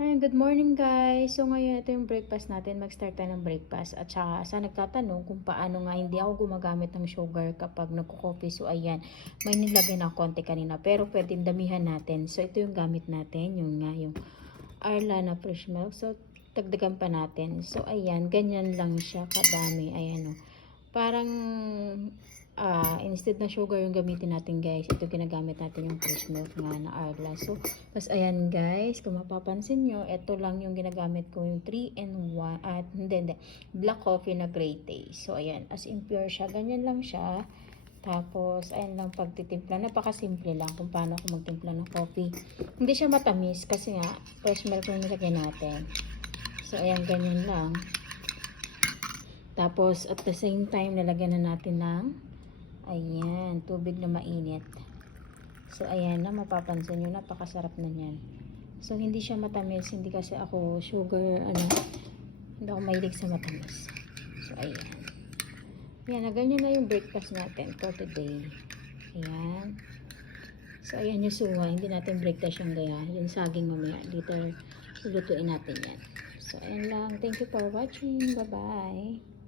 Hi, good morning guys. So ngayon ito yung breakfast natin. Mag-start tayo ng breakfast. At saka sa nagtatanong kung paano nga hindi ako gumagamit ng sugar kapag nagko-coffee. So ayan, may nilagay na konti kanina. Pero pwedeng damihan natin. So ito yung gamit natin. Yung nga yung Arla na fresh milk. So tagdagan pa natin. So ayan, ganyan lang siya kadami. Ayan o. Parang ah instead na sugar yung gamitin natin guys, ito ginagamit natin yung fresh milk nga na Arla. So, tas ayan guys, kung mapapansin nyo, ito lang yung ginagamit ko yung 3 and 1, at hindi, hindi, black coffee na great taste. So, ayan, as in pure siya, ganyan lang siya. Tapos, ayan lang pagtitimpla. Napakasimple lang kung paano ako magtimpla ng coffee. Hindi siya matamis kasi nga, fresh milk yung nilagay natin. So, ayan, ganyan lang. Tapos, at the same time, lalagyan na natin ng ayan, tubig na mainit. So, ayan na, mapapansin nyo, napakasarap na yan. So, hindi siya matamis. Hindi kasi ako sugar, ano, hindi ako mahilig sa matamis. So, ayan. Yan, na ganyan na yung breakfast natin for today. Ayan. So, ayan yung suwa. Hindi natin breakfast yung gaya. Yung saging mamaya. Later, lutuin natin yan. So, ayan lang. Thank you for watching. Bye-bye.